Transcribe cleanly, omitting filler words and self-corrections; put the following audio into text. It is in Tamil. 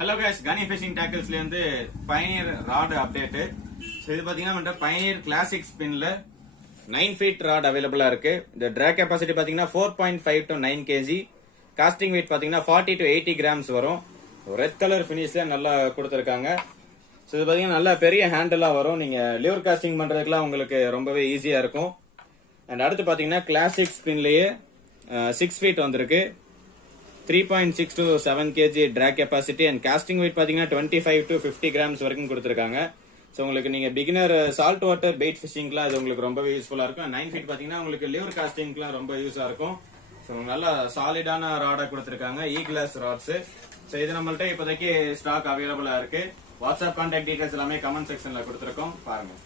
ஹலோ கைஸ், கனி ஃபிஷிங் டேக்கிள்ஸ்ல இருந்து பயனியர் ராட் அப்டேட். இது பாத்தீங்கன்னா பயனியர் கிளாசிக் ஸ்பின்ல 9 ஃபீட் ராட் அவைலபிளா இருக்கு. இந்த டிராக் கெப்பாசிட்டி பாத்தீங்கன்னா 4.5 to 9 kg. காஸ்டிங் வெயிட் பாத்தீங்கன்னா 40 to 80 கிராம்ஸ் வரும். ரெட் கலர் பினிஷ்ல நல்லா கொடுத்திருக்காங்க. இது பாத்தீங்கன்னா நல்ல பெரிய ஹேண்டிலா வரும். நீங்க லிவர் காஸ்டிங் பண்றதுக்குலாம் உங்களுக்கு ரொம்பவே ஈஸியா இருக்கும். அண்ட் அடுத்து பாத்தீங்கன்னா கிளாசிக் ஸ்பின்லயே 6 ஃபீட் வந்திருக்கு. 3.6 to 7 kg drag capacity and casting weight பாத்தீங்கன்னா 25 to 50 grams வரைக்கும் கொடுத்திருக்காங்க. சோ உங்களுக்கு நீங்க பிகினர் சால்ட் வாட்டர் பெயிட் ஃபிஷிங்க்குலாம் இது உங்களுக்கு ரொம்பவே யூஸ்ஃபுல்லா இருக்கும். 9 ஃபீட் பாத்தீங்கன்னா உங்களுக்கு லிவர் காஸ்டிங்க்குலாம் ரொம்ப யூஸா இருக்கும். சோ நல்ல சாலிடான ராடா கொடுத்திருக்காங்க, இ கிளாஸ் ராட்ஸ். சோ இது நம்மள்ட்ட இப்போதைக்கு ஸ்டாக் அவைலபிளா இருக்கு. வாட்ஸ்அப் கான்டாக்ட் டீடைல்ஸ் எல்லாமே கமெண்ட் செக்ஷன்ல கொடுத்திருக்கோம், பாருங்க.